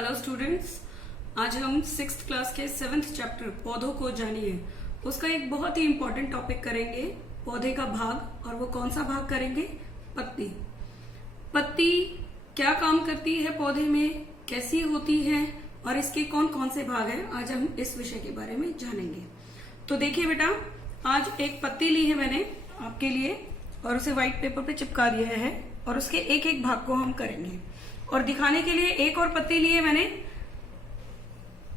Hello students, आज हम 6th class के 7th चैप्टर पौधों को जानिए उसका एक बहुत ही इंपॉर्टेंट टॉपिक करेंगे, पौधे का भाग। और वो कौन सा भाग करेंगे? पत्ती। पत्ती क्या काम करती है पौधे में, कैसी होती है और इसके कौन कौन से भाग हैं, आज हम इस विषय के बारे में जानेंगे। तो देखिए बेटा, आज एक पत्ती ली है मैंने आपके लिए और उसे व्हाइट पेपर पे चिपका दिया है और उसके एक एक भाग को हम करेंगे। और दिखाने के लिए एक और पत्ती ली है मैंने,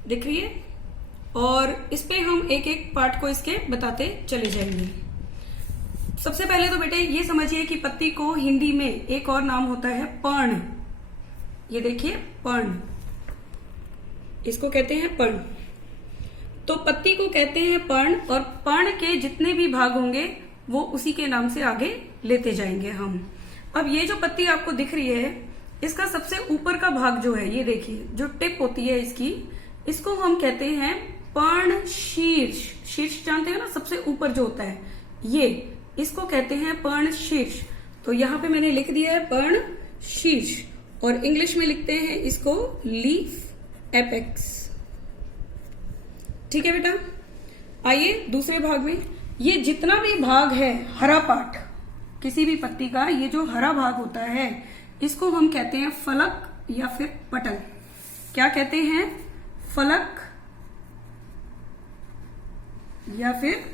दिख रही है, और इस पे हम एक एक पार्ट को इसके बताते चले जाएंगे। सबसे पहले तो बेटे ये समझिए कि पत्ती को हिंदी में एक और नाम होता है पर्ण। ये देखिए पर्ण, इसको कहते हैं पर्ण। तो पत्ती को कहते हैं पर्ण और पर्ण के जितने भी भाग होंगे वो उसी के नाम से आगे लेते जाएंगे हम। अब ये जो पत्ती आपको दिख रही है, इसका सबसे ऊपर का भाग जो है, ये देखिए जो टिप होती है इसकी, इसको हम कहते हैं पर्णशीर्ष। शीर्ष जानते हो ना, सबसे ऊपर जो होता है, ये इसको कहते हैं पर्णशीर्ष। तो यहां पे मैंने लिख दिया है पर्णशीर्ष और इंग्लिश में लिखते हैं इसको लीफ एपेक्स। ठीक है बेटा, आइए दूसरे भाग में। ये जितना भी भाग है, हरा पार्ट किसी भी पत्ती का, ये जो हरा भाग होता है इसको हम कहते हैं फलक या फिर पटल। क्या कहते हैं? फलक या फिर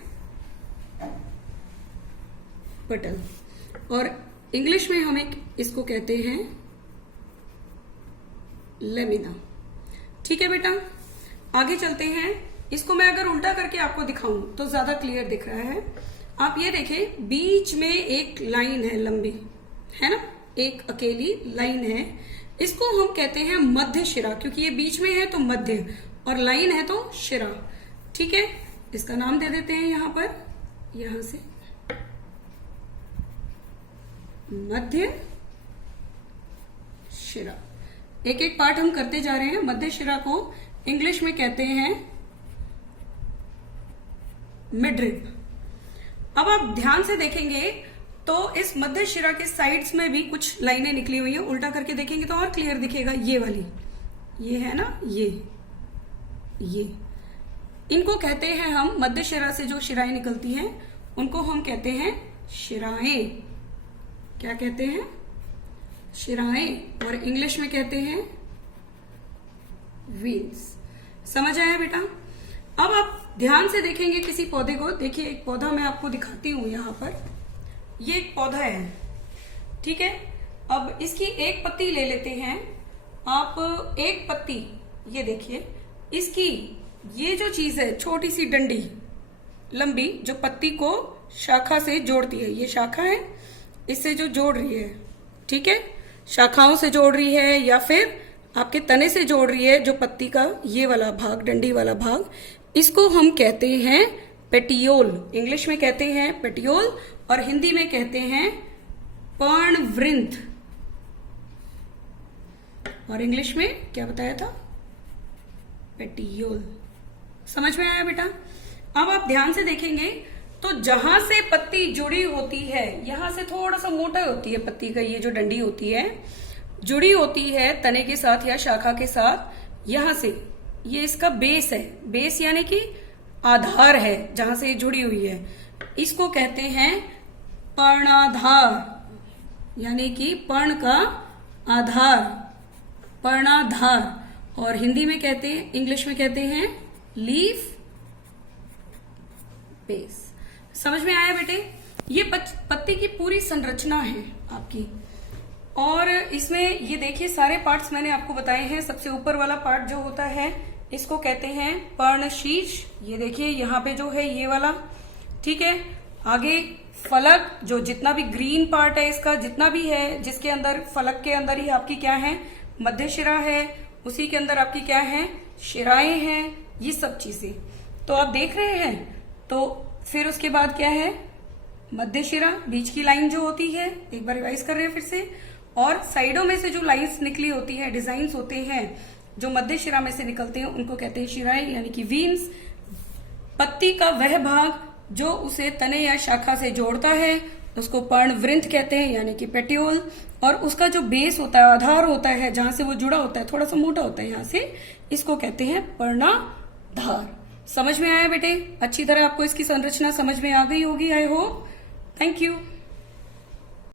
पटल। और इंग्लिश में हम इसको कहते हैं लेमिना। ठीक है बेटा, आगे चलते हैं। इसको मैं अगर उल्टा करके आपको दिखाऊं तो ज्यादा क्लियर दिख रहा है। आप ये देखें, बीच में एक लाइन है लंबी, है ना, एक अकेली लाइन है। इसको हम कहते हैं मध्य शिरा, क्योंकि ये बीच में है तो मध्य और लाइन है तो शिरा। ठीक है, इसका नाम दे देते हैं यहां पर, यहां से मध्य शिरा। एक एक पार्ट हम करते जा रहे हैं। मध्य शिरा को इंग्लिश में कहते हैं मिडरिब। अब आप ध्यान से देखेंगे तो इस मध्य शिरा के साइड्स में भी कुछ लाइनें निकली हुई है। उल्टा करके देखेंगे तो और क्लियर दिखेगा। ये वाली, ये है ना, ये इनको कहते हैं हम, मध्य शिरा से जो शिराएं निकलती हैं उनको हम कहते हैं शिराएं। क्या कहते हैं? शिराएं। और इंग्लिश में कहते हैं वीन्स। समझ आया बेटा? अब आप ध्यान से देखेंगे किसी पौधे को। देखिए, एक पौधा मैं आपको दिखाती हूं यहां पर। ये एक पौधा है, ठीक है। अब इसकी एक पत्ती ले लेते हैं आप। एक पत्ती, ये देखिए, इसकी ये जो चीज है, छोटी सी डंडी लंबी, जो पत्ती को शाखा से जोड़ती है, ये शाखा है, इससे जो जोड़ रही है, ठीक है, शाखाओं से जोड़ रही है या फिर आपके तने से जोड़ रही है, जो पत्ती का ये वाला भाग, डंडी वाला भाग, इसको हम कहते हैं पेटियोल। इंग्लिश में कहते हैं पेटियोल और हिंदी में कहते हैं पर्णवृंत। और इंग्लिश में क्या बताया था? पेटियोल। समझ में आया बेटा? अब आप ध्यान से देखेंगे तो जहां से पत्ती जुड़ी होती है, यहां से थोड़ा सा मोटा होती है पत्ती का, ये जो डंडी होती है जुड़ी होती है तने के साथ या शाखा के साथ। यहां से ये इसका बेस है, बेस यानी कि आधार है, जहां से ये जुड़ी हुई है, इसको कहते हैं पर्णाधार, यानी कि पर्ण का आधार, पर्णाधार। और हिंदी में कहते हैं, इंग्लिश में कहते हैं लीफ बेस। समझ में आया बेटे? ये पत्ती की पूरी संरचना है आपकी। और इसमें ये देखिए, सारे पार्ट्स मैंने आपको बताए हैं। सबसे ऊपर वाला पार्ट जो होता है इसको कहते हैं पर्णशीर्ष। ये देखिए यहाँ पे जो है ये वाला, ठीक है। आगे फलक, जो जितना भी ग्रीन पार्ट है इसका, जितना भी है, जिसके अंदर फलक के अंदर ही आपकी क्या है, मध्य शिरा है, उसी के अंदर आपकी क्या है, शिराएं हैं, ये सब चीजें तो आप देख रहे हैं। तो फिर उसके बाद क्या है, मध्य शिरा, बीच की लाइन जो होती है, एक बार रिवाइज कर रहे हैं फिर से, और साइडों में से जो लाइंस निकली होती है, डिजाइन्स होते हैं जो मध्य शिरा में से निकलते हैं, उनको कहते हैं शिराएं यानी कि वीन्स। पत्ती का वह भाग जो उसे तने या शाखा से जोड़ता है उसको पर्णवृंत कहते हैं यानी कि पेट्योल। और उसका जो बेस होता है, आधार होता है, जहां से वो जुड़ा होता है, थोड़ा सा मोटा होता है यहाँ से, इसको कहते हैं पर्णाधार। समझ में आया बेटे? अच्छी तरह आपको इसकी संरचना समझ में आ गई होगी, आई होप। Thank you.